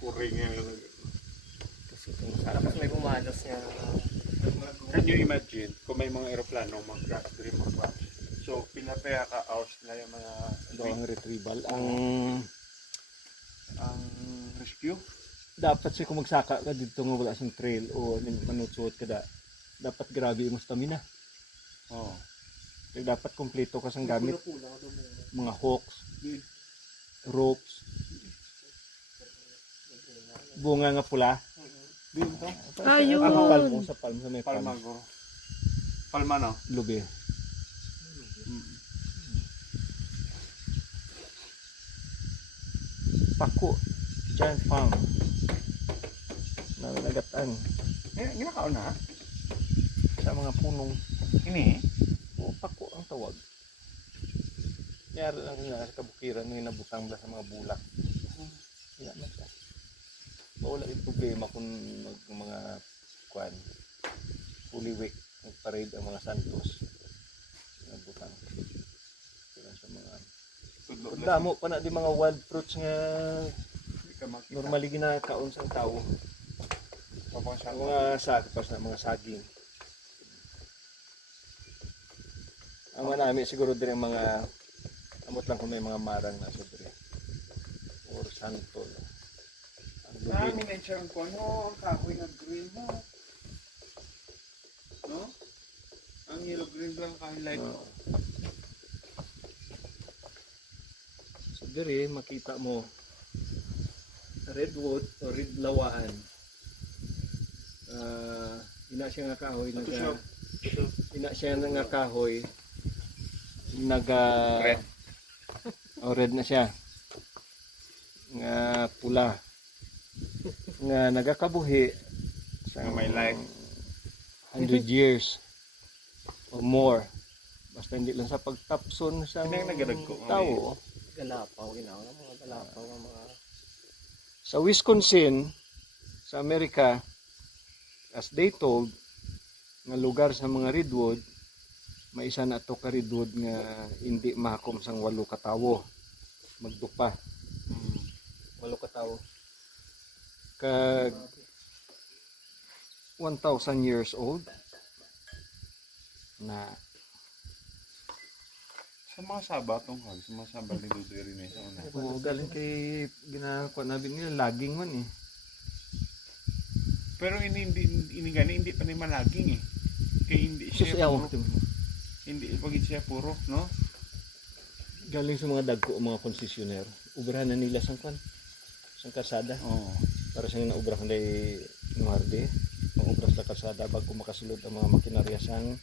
Puring yan. Tapos may bumalos niya. Can you imagine kung may mga aeroplano mag-crash, dream mag-crash? So, pinapaya ka hours na yung mga Ang retrieval. ang rescue. Dapat siya kung magsaka ka dito nga wala siyang trail o manutsuot ka dapat grabe yung stamina. Oh. Kaya dapat kompleto ka sang gamit. Mga hooks, ropes, bunga nga pula. Dito. Ayun. Palmo sa palmo sa may palmo. Palmagro. Palma no? Lubi. Pako. Giant palm. Nagatan Ginakaon na? sa mga punong. Ini? O pako ang tawag. Yari lang nga sa kabukiran may nabutang sa mga bulak. Hindi naman siya. Wala yung problema kung mga kwan fully week nagparade ang mga santos. Nabutang. Kaya sa mga damo pa na di mga wild fruits nga normally ginakaon sa tao. Ang mga sakipas na mga saging. Ang manami siguro din ang mga amot lang kung may mga marang na sobre or santol. Ang Marami lubi. na siyang ano, ang kahoy na green mo. No? Ang yellow green lang highlight mo. So dire makita mo redwood o red lawaan. Ina siya nga kahoy ina siya nga kahoy Red. red na siya nga pula nga nagakabuhi sa May life. 100 years or more basta hindi lang sa pagtapson sa Hindi ang nagadagko, tao. Galapaw, mga galapaw ng mga... Sa Wisconsin sa Amerika, as they told nga lugar sa mga redwood, may isa na to ka redwood nga hindi mahakom sang 8 ka tawo magdupa. 8 ka tawo kag 1,000 years old na Sa mga sabatong hag, sa mga sabat ni Dudu rin sa una. galing kay ginakuha namin nila laging man eh. Pero ini gani hindi pa ni malaging eh. Kaya hindi Sus siya yaw puro. Hindi pagit siya puro, no? galing sa mga dagko mga konsesyonero. Ubrahan na nila sang kwan sang kalsada. Oo. Para sa naubrahan day Nuarde, maubras sa kalsada bago makasulod ang mga makinarya sang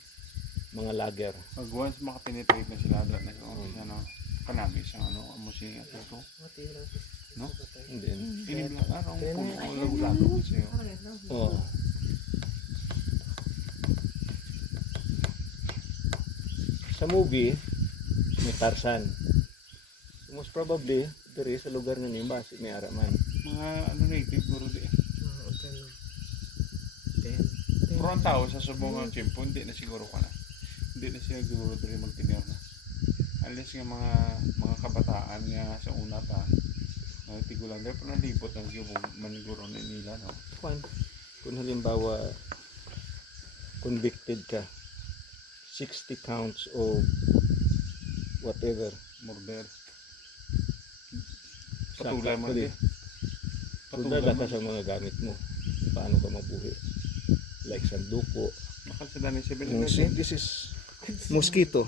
mga lager. Pag once makapenetrate na sila adra na yung ano, kanami sa ano, amusin at ito. No? And then, Tinibla araw kung lagu-lagu siya. oh. Sa movie, may Tarzan. So most probably, diri sa lugar na ni Basi may araman. Mga ano native guro di. Pero ang tao sa subong ng chimpo, hindi na siguro ka na. Hindi na siya siguro diri magtinir na. Alis nga mga kabataan nga sa una pa. Tigulang dahil po nalipot ang yung maniguro na nila, no? Kung halimbawa convicted ka 60 counts of whatever Murder. saka Patulan mo pwede. din. Patulan ka sa mga gamit mo paano ka mabuhi like sanduko. Makalsada ni You see, this is mosquito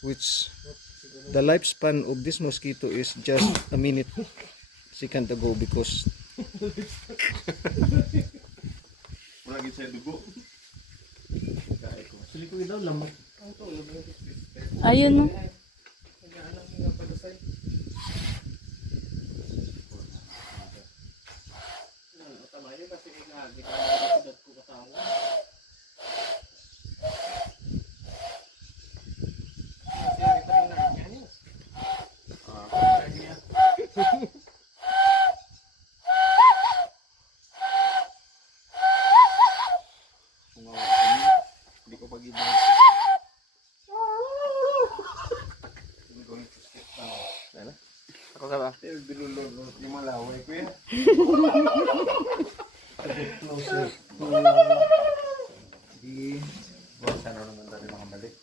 which the lifespan of this mosquito is just a minute second ago because Wala gid sa dugo. Ayun no. ang laway ko yan. Closer to the... Boss, ano naman tayo mga balik?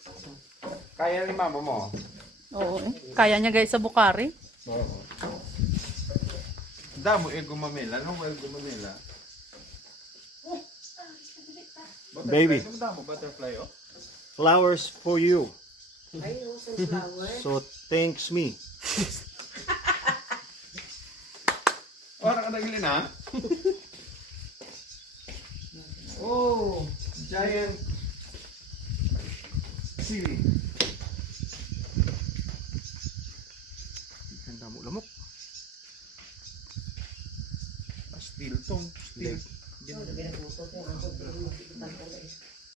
Kaya ni mama mo? Oo. Kaya niya guys sa Bukari. Oo. Damo eh gumamela. Ano well gumamela? Baby. Damo butterfly oh. Flowers for you. Ay, sunflower. So, thanks me. Parang ka nagilin ha? Oh, giant seaweed. Ang damo lamok. Steel tong. Steel. Oh, gabi na puto ko.